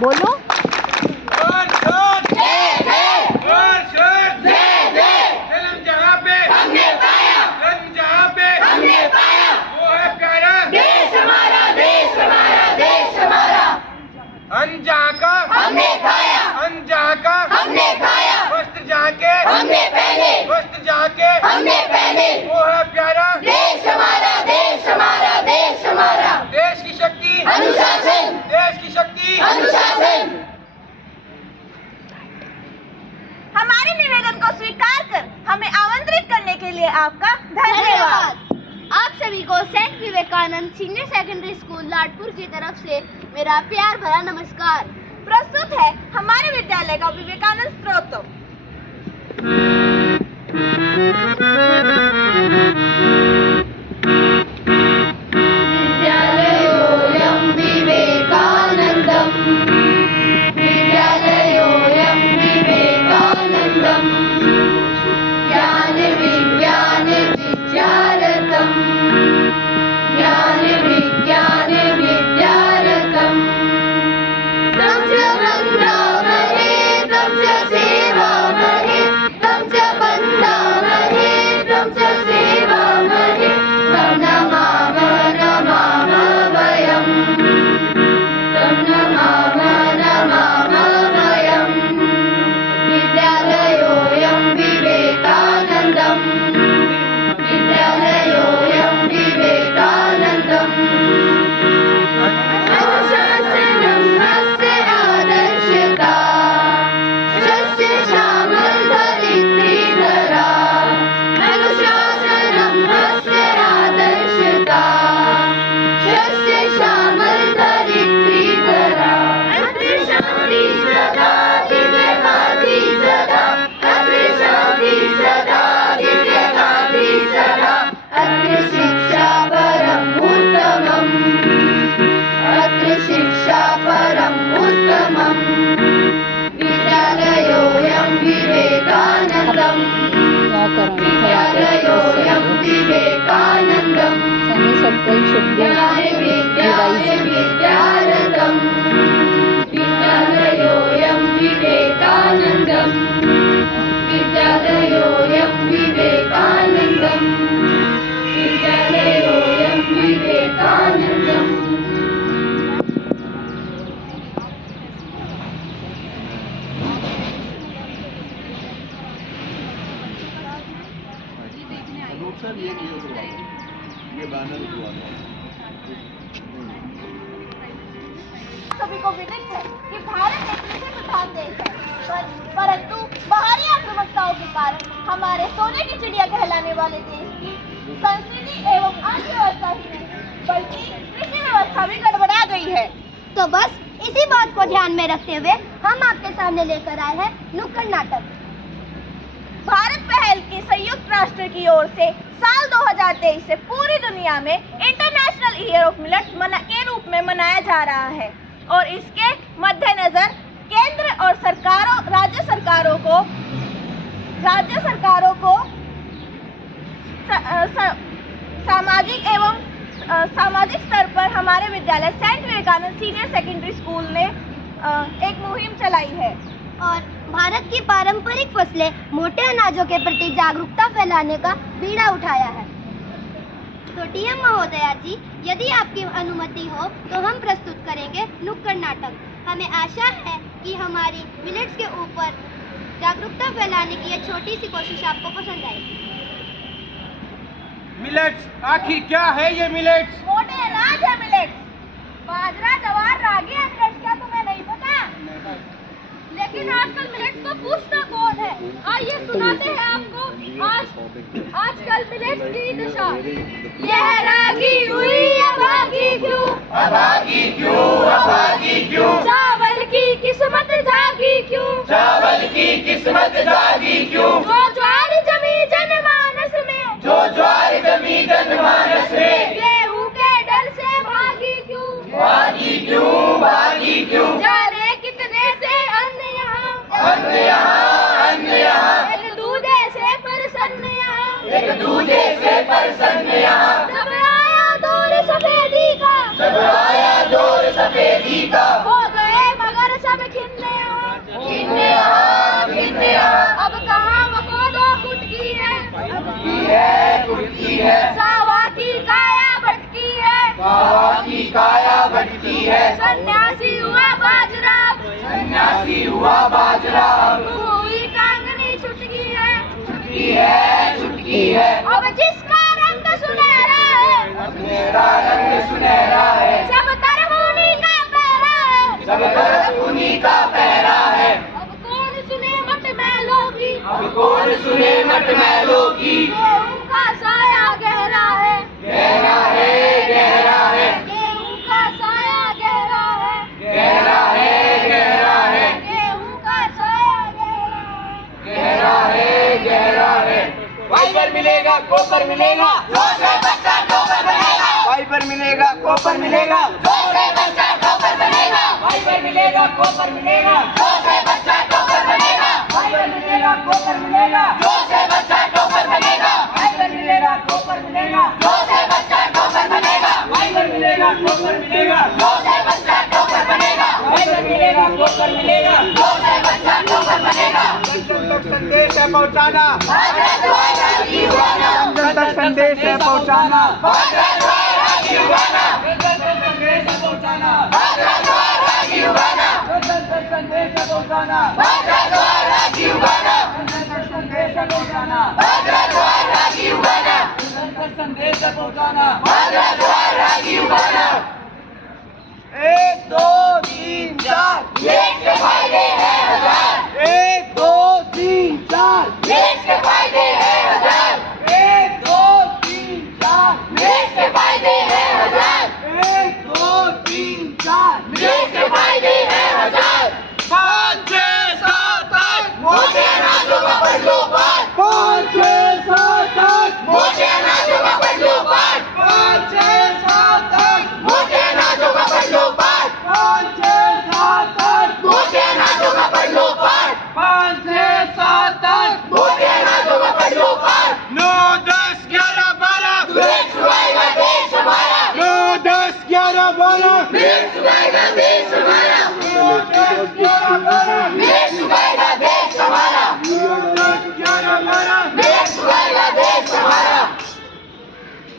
बोलो। जन्म जहाँ पे हमने पाया, जन्म जहाँ पे हमने पाया, वो है प्यारा देश हमारा, देश हमारा, देश हमारा। अन्न जहाँ का हमने खाया, अन्न जहाँ का हमने खाया, वस्त्र जहाँ के हमने पहने, वस्त्र जहाँ के हमने पहने, वो है प्यारा देश हमारा, देश हमारा, देश हमारा। देश की शक्ति अनुशासन, देश की शक्ति अनुशासन। हमारे निवेदन को स्वीकार कर हमें आमंत्रित करने के लिए आपका धन्यवाद। आप सभी को Saint Vivekananda senior secondary school Ladpur की तरफ से मेरा प्यार भरा नमस्कार। प्रस्तुत है हमारे विद्यालय का विवेकानंद स्तोत्र। विद्यालयोऽयं विवेकानन्दं, विद्यालयोऽयं विवेकानन्दं, ज्ञान विज्ञान विद्यारतं, ज्ञान विज्ञान विद्यारतं। तं च वन्दामहे, तं च सेवामहे, तं च वन्दामहे, तं च सेवामहे, तं नमामः नमामः वयम्, तं नमामः नमामः वयम्। विद्यालयोऽयं विवेकानन्दं, विद्यालयोऽयं विवेकानन्दम्। अनुशासनं अस्य आदर्शता, शस्य श्यामल धरित्रीधरा। अनुशासनं अस्य आदर्शता, शस्य श्यामल धरित्रीधरा। अत्र शान्ति सदा दिव्यकान्ति सदा, अत्र शान्ति सदा दिव्यकान्ति सदा। अत्र शिक्षा परम् उत्तमम्, अत्र शिक्षा परम् उत्तमम्। विद्यालयोऽयं विवेकानन्दं, विद्यालयोऽयं विवेकानन्दं, ज्ञान विज्ञान विद्यारतं। विद्यालयोऽयं विवेकानन्दं, विद्यालयोऽयं विवेकानन्दं, विद्यालयोऽयं विवेकानन्दम्। ये बैनर हुआ सभी को विदित है कि भारत एक कृषि प्रधान देश है, परंतु बाहरी आक्रामकताओं के कारण हमारे सोने की चिड़िया कहलाने वाले देश की संस्कृति एवं अर्थव्यवस्था ही नहीं बल्कि कृषि व्यवस्था भी गड़बड़ा गई है। तो बस इसी बात को ध्यान में रखते हुए हम आपके सामने लेकर आए हैं नुक्कड़ नाटक। भारत पहल की संयुक्त राष्ट्र की ओर से साल 2023 से पूरी दुनिया में इंटरनेशनल ईयर ऑफ मिलेट्स के रूप में मनाया जा रहा है और इसके मद्देनजर केंद्र और राज्य सरकारों को सामाजिक स्तर पर हमारे विद्यालय Saint Vivekananda senior secondary school ने एक मुहिम चलाई है और भारत की पारंपरिक फसलें मोटे अनाजों के प्रति जागरूकता फैलाने का बीड़ा उठाया है। तो डीएम महोदया जी, यदि आपकी अनुमति हो तो हम प्रस्तुत करेंगे नुक्कड़ नाटक। हमें आशा है कि हमारी मिलेट्स के ऊपर जागरूकता फैलाने की यह छोटी सी कोशिश आपको पसंद आएगी। मिलेट्स, आखिर क्या है ये मिलेट्स? मोटे अनाज है मिलेट्स। बाजरा, जवार, रागी है मिलेट्स। क्या तुम्हें नहीं पता? लेकिन आजकल मिलेट्स को पूछता कौन है? आइए सुनाते हैं आपको आजकल मिलेट्स की दशा। यह रागी हुई अभागी क्यों, अभागी क्यों, अभागी क्यों? चावल की किस्मत जागी क्यों, चावल की किस्मत जागी क्यों? जो ज्वार जमी जनमानस में, जो ज्वार जमी जनमानस में, गेहूं के डर से भागी क्यों, भागी क्यों, भागी क्यों? जाने कितने से अन्न यहाँ, अन्न यहाँ, अन्न यहाँ, एक दूधे से प्रसन्न यहाँ, एक दूधे से प्रसन्न यहाँ। जब आया दौर सफेदी का, जब आया दौर सफेदी का, हो गए मगर है, सावा की काया भटकी है, सावा की काया भटकी है, सन्यासी हुआ बाजरा, सन्यासी हुआ बाजरा, हुई कांगनी छुटकी है, छुटकी है, छुटकी है, अब जिसका रंग सुनहरा है, अब मेरा रंग सुनहरा है, सब तरफ उन्हीं का पहरा है, सब तरफ उन्हीं का पहरा है, अब कौन सुने मट मैलों की, अब कौन सुने मट मैलों की, गेहूं का साया गहरा है, गहरा है, गहरा है, गेहूं का साया गहरा है, गहरा है, गहरा है, गेहूं का साया गहरा है, गहरा है, गहरा है, फाइबर मिलेगा, कॉपर मिलेगा, जो से बच्चा टॉपर बनेगा, फाइबर मिलेगा, कॉपर मिलेगा, जो से बच्चा टॉपर बनेगा, फाइबर मिलेगा, कॉपर मिलेगा, जो से बच्चा टॉपर बनेगा, फाइबर मिलेगा, कॉपर मिलेगा, जो से बच्चा टॉपर बनेगा, फाइबर मिलेगा, कॉपर मिलेगा, जो से बच्चा टॉपर बनेगा, फाइबर मिलेगा, कॉपर मिलेगा, जो से बच्चा टॉपर बनेगा, फाइबर मिलेगा, कॉपर मिलेगा, जो से बच्चा टॉपर बनेगा। जन तक संदेश है पहुंचाना, जन तक संदेश है पहुंचाना, जन तक संदेश है पहुंचाना, जन तक संदेश है पहुंचाना, जन तक संदेश है पहुंचाना, जन तक संदेश है पहुंचाना। 1 2 3 4 देश के फायदे हैं हजार, 1 2 3 4 देश के फायदे हैं हजार, 1 2 3 4 देश के फायदे हैं हजार, 1 2 3 4 देश के फायदे हैं हजार। 5 6 7 8 मोटे अनाजों का पढ़ लो पाठ, 5 6 7 8 मोटे अनाजों का पढ़ लो पाठ, 5 6 7 8 मोटे अनाजों का पढ़ लो पाठ, 5 6 7 8 मोटे अनाजों का पढ़ लो पाठ, 5 6 7 8 मोटे अनाजों का पढ़ लो पाठ। 9 10 11 12 देश छुड़ाएगा देश हमारा, 9 10 11 12 देश छुड़ाएगा देश हमारा, 9 10 11 12 देश छुड़ाएगा देश हमारा, 9 10 11 12 देश छुड़ाएगा देश हमारा।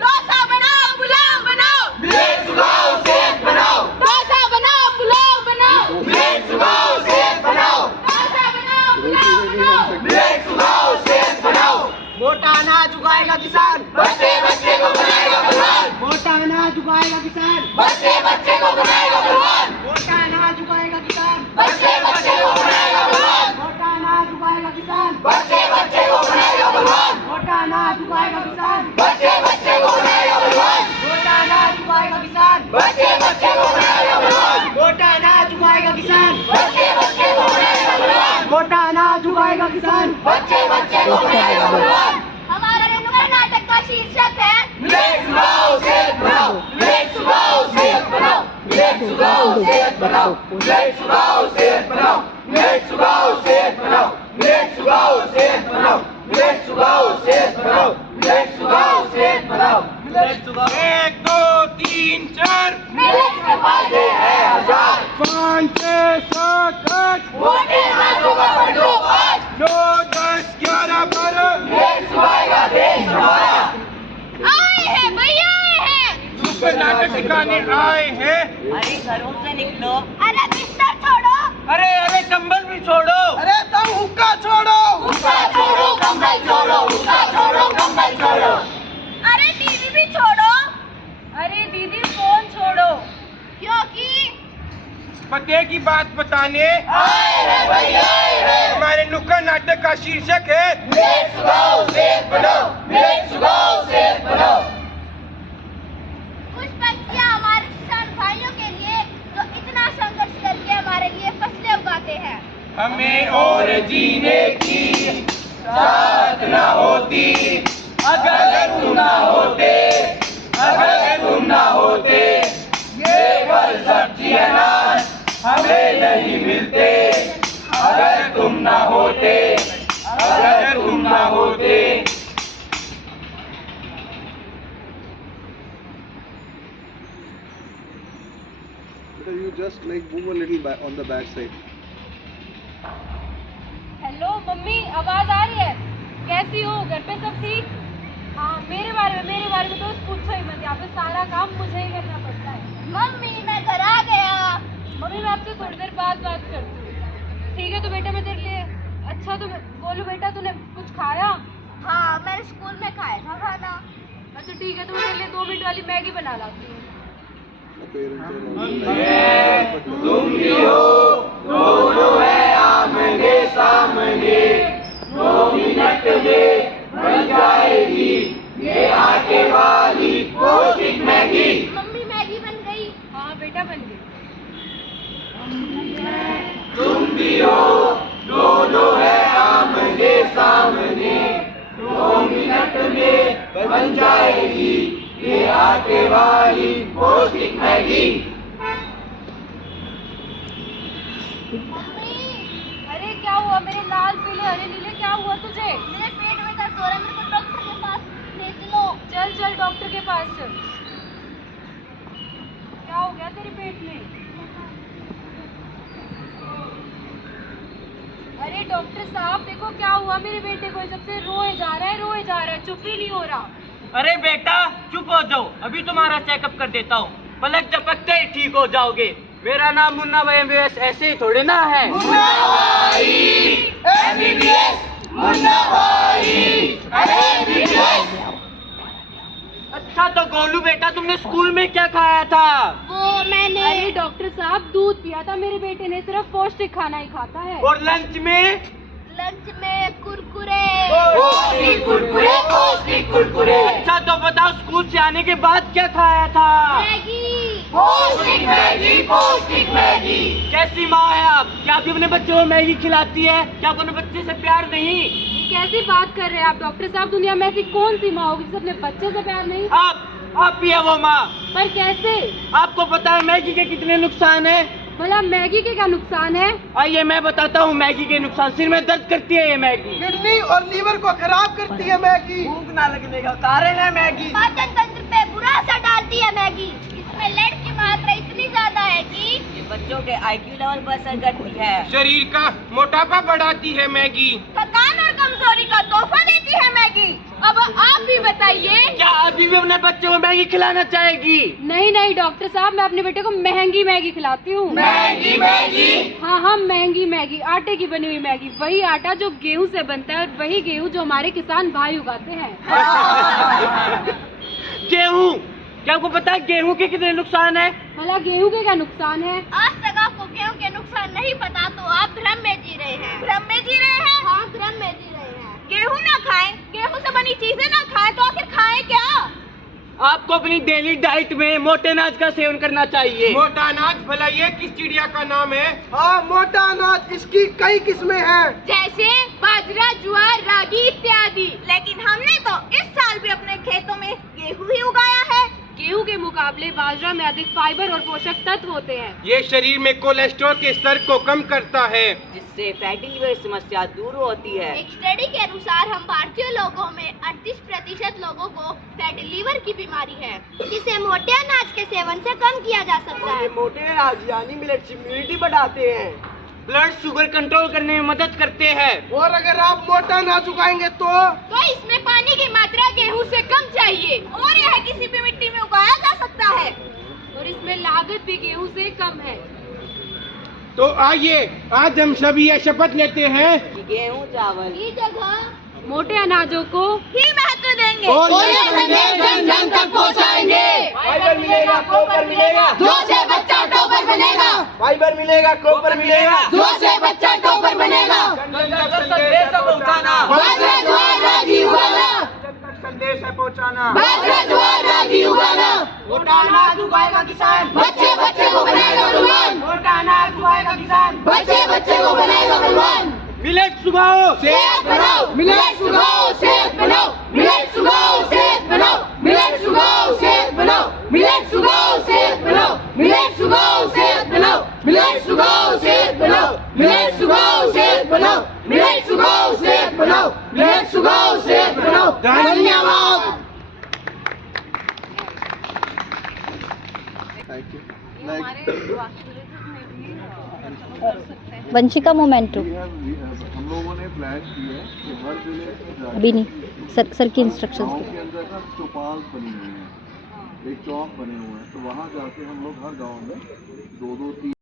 डोसा बनाओ पुलाव बनाओ, देश छुड़ाओ सेहत बनाओ, डोसा बनाओ पुलाव बनाओ, देश छुड़ाओ सेहत बनाओ, डोसा बनाओ पुलाव बनाओ, देश छुड़ाओ सेहत बनाओ। मोटा अनाज उगाएगा किसान, बच्चे बच्चे को बनाएगा बलवान, मोटा अनाज उगाएगा किसान, बच्चे बच्चे को बनाएगा बलवान, मोटा अनाज उगाएगा किसान, बच्चे बच्चे को बनाएगा बलवान, मोटा अनाज उगाएगा किसान, बच्चे बच्चे को बनाएगा बलवान, मोटा अनाज उगाएगा किसान, बच्चे बच्चे को बनाएगा बलवान, मोटा अनाज उगाएगा किसान, बच्चे बच्चे को बनाएगा बलवान, मोटा अनाज उगाएगा किसान, बच्चे बच्चे को बनाएगा बलवान, मोटा अनाज उगाएगा किसान। बच्चे बच्चे को बनाएगा बलवान। हमारा रेणुका नाटक का शीर्षक है देश छुड़ाओ सेहत बनाओ, देश छुड़ाओ सेहत बनाओ, देश छुड़ाओ सेहत बनाओ, देश छुड़ाओ सेहत बनाओ, देश छुड़ाओ सेहत बनाओ, देश छुड़ाओ सेहत बनाओ, देश छुड़ाओ सेहत बनाओ, देश छुड़ाओ सेहत बनाओ। 1 2 3 4 मिलेट्स के फायदे हैं हजार, 5 6 7 8 मोटे अनाजों का पढ़ लो पाठ, 9 10 11 12 देश छुड़ाएगा देश हमारा। आए हैं भैया आए हैं, नुक्कड़ नाटक दिखाने आए हैं। अरे घरों से निकलो, अरे बिस्तर छोड़ो, अरे अरे कंबल भी छोड़ो, अरे तुम हुक्का छोड़ो, हुक्का छोड़ो कंबल छोड़ो, हुक्का छोड़ो कंबल छोड़ो, अरे टीवी भी छोड़ो, अरे दीदी फोन छोड़ो, क्योंकि पते की बात बताने आए हैं भैया आए हैं। हमारे नुक्कड़ नाटक का शीर्षक है देश छुड़ाओ सेहत बनाओ, देश छुड़ाओ सेहत बनाओ। कुछ पंक्तियां हमारे किसान भाइयों के लिए जो इतना संघर्ष करके हमारे लिए फसलें उगाते हैं। हमें और जीने की चाहत न होती अगर तुम ना होते, अगर तुम ना होते, ये फल सब्जी अनाज हमें नहीं मिलते, अगर तुम ना होते, अगर तुम ना होते। You just like move a little back on the back side. Hello mummy, आवाज आ रही है? कैसी हो? घर पे सब ठीक? हाँ, मेरे बारे में बारे में तो पूछो ही मत, यहाँ पे सारा काम मुझे ही करना पड़ता है। मम्मी मैं घर आ गया। मम्मी मैं आपसे थोड़ी देर बाद बात करती हूँ। ठीक है तो बेटा मैं तेरे लिए अच्छा तो बोलू बेटा तूने कुछ खाया? हाँ मैंने स्कूल में खाया था खाना। अच्छा ठीक है तो मैं तेरे लिए 2 मिनट वाली मैगी बना लाती हूँ। तुम भी हो, दोनों है आमने सामने, 2 मिनट में बन जाएगी ये आटे वाली पौष्टिक मैगी। मम्मी मैगी बन गई। हाँ बेटा बन गई। तुम भी हो, दोनों है आमने सामने, 2 मिनट में बन जाएगी ये आटे वाली पौष्टिक मैगी। अरे क्या हुआ? मेरे लाल पीले हरे नीले क्या हुआ तुझे? मेरे पेट में दर्द हो रहा है, मेरे को डॉक्टर के पास ले चलो। चल चल डॉक्टर के पास चल। क्या हो गया तेरे पेट में? अरे डॉक्टर साहब देखो क्या हुआ मेरे बेटे को, सबसे रोए जा रहा है, चुप ही नहीं हो रहा। अरे बेटा चुप हो जाओ, अभी तुम्हारा चेकअप कर देता हूँ, पलक झपकते ही ठीक हो जाओगे। मेरा नाम मुन्ना भाई MBBS ऐसे ही थोड़ी ना है। मुन्ना भाई MBBS, मुन्ना भाई MBBS। अच्छा तो गोलू बेटा तुमने स्कूल में क्या खाया था? वो मैंने अरे डॉक्टर साहब दूध पिया था मेरे बेटे ने, सिर्फ पौष्टिक खाना ही खाता है। और लंच में? लंच में कुरकुरे। पौष्टिक कुरकुरे, पौष्टिक कुरकुरे। अच्छा तो बताओ स्कूल से आने के बाद क्या खाया था? मैगी। पौष्टिक मैगी, पौष्टिक मैगी। कैसी माँ है आप? क्या आप भी अपने बच्चों को मैगी खिलाती है? क्या आपको अपने बच्चे से प्यार नहीं? ये कैसी बात कर रहे हैं आप डॉक्टर साहब? दुनिया में ऐसी कौन सी माँ होगी जिसे अपने बच्चे से प्यार नहीं? आप भी है वो माँ। पर कैसे? आपको पता है मैगी के कितने नुकसान है? भला मैगी के क्या नुकसान है? आइए मैं बताता हूँ मैगी के नुकसान। सिर में दर्द करती है ये मैगी, किडनी और लीवर को खराब करती है मैगी। भूख ना लगने का कारण है मैगी, पाचन तंत्र पे बुरा असर डालती है मैगी। इसमें लेड की मात्रा इतनी ज्यादा है कि ये बच्चों के IQ लेवल पर असर करती है। शरीर का मोटापा बढ़ाती है मैगी। थकान और कमजोरी का तोहफा देती है मैगी। अब आप भी बताइए। क्या अभी भी अपने बच्चों को मैगी खिलाना चाहेगी? नहीं नहीं डॉक्टर साहब, मैं अपने बेटे को महंगी मैगी खिलाती हूँ। महंगी मैगी। हाँ महंगी मैगी, आटे की बनी हुई मैगी, वही आटा जो गेहूं से बनता है और वही गेहूं जो हमारे किसान भाई उगाते हैं। गेहूँ, क्या आपको पता है गेहूँ के कितने नुकसान है? भला गेहूं के क्या नुकसान है? आज तक आपको गेहूं के नुकसान नहीं पता तो आप भ्रम में जी रहे हैं। भ्रम में जी रहे हैं? हाँ भ्रम में जी रहे हैं। गेहूं ना खाएं, गेहूं से बनी चीजें ना खाएं तो आखिर खाएं क्या? आपको अपनी डेली डाइट में मोटे अनाज का सेवन करना चाहिए। मोटा अनाज, भला ये किस चिड़िया का नाम है? हाँ मोटा अनाज, इसकी कई किस्में हैं। जैसे बाजरा, ज्वार, रागी इत्यादि। लेकिन हमने तो इस साल भी अपने खेतों में गेहूं ही उगाया है। गेहूं के मुकाबले बाजरा में अधिक फाइबर और पोषक तत्व होते हैं। ये शरीर में कोलेस्ट्रॉल के स्तर को कम करता है, जिससे फैटी लिवर समस्या दूर होती है। एक स्टडी के अनुसार हम भारतीय लोगों में 38% लोगों को फैटी लीवर की बीमारी है, जिसे मोटे अनाज के सेवन से कम किया जा सकता है। मोटे अनाज यानी मिलेट्स इम्यूनिटी बढ़ाते हैं, ब्लड शुगर कंट्रोल करने में मदद करते हैं। और अगर आप मोटा अनाज उगाएंगे तो इसमें पानी की मात्रा गेहूं से कम चाहिए और यह किसी भी मिट्टी में उगाया जा सकता है। और इसमें लागत भी गेहूं से कम है। तो आइए आज हम सभी ये शपथ लेते हैं गेहूँ चावल की जगह मोटे अनाजों को ही महत्व देंगे और ये संदेश जन जन तक पहुँचाएंगे। फाइबर मिलेगा, कॉपर मिलेगा, जो से बच्चा टॉपर बनेगा, फाइबर मिलेगा, कॉपर मिलेगा। जो से बच्चा टॉपर बनेगा। संदेश पहुंचाना, बाजरा, ज्वार, रागी उगाना, संदेश है पहुंचाना। बाजरा, ज्वार, रागी उगाना। मोटा अनाज उगाएगा किसान, बच्चे बच्चे को बनाएगा बलवान, मोटा अनाज उगाएगा किसान। बच्चे बच्चे को बनाएगा बलवान। मिलेट्स उगाओ, सेहत बनाओ, मिलेट्स उगाओ, सेहत बनाओ, मिलेट्स उगाओ, सेहत बनाओ, मिलेट्स उगाओ, सेहत बनाओ, मिलेट्स उगाओ, सेहत बनाओ, मिलेट्स उगाओ, सेहत बनाओ, मिलेट्स उगाओ, सेहत बनाओ, मिलेट्स उगाओ, सेहत बनाओ, मिलेट्स उगाओ, सेहत बनाओ, मिलेट्स उगाओ, सेहत बनाओ। धन्यवाद। Thank you. हमारे वास्तुविद में भी वंशिका मोमेंटो। हम लोगों ने प्लान किया है कि हर जिले में जाके अभी नहीं, सर की इंस्ट्रक्शंस गाँव के अंदर ना चौपाल बनी हुई है, एक चौक बने हुए हैं, तो वहाँ जाके हम लोग हर गांव में 2-2 3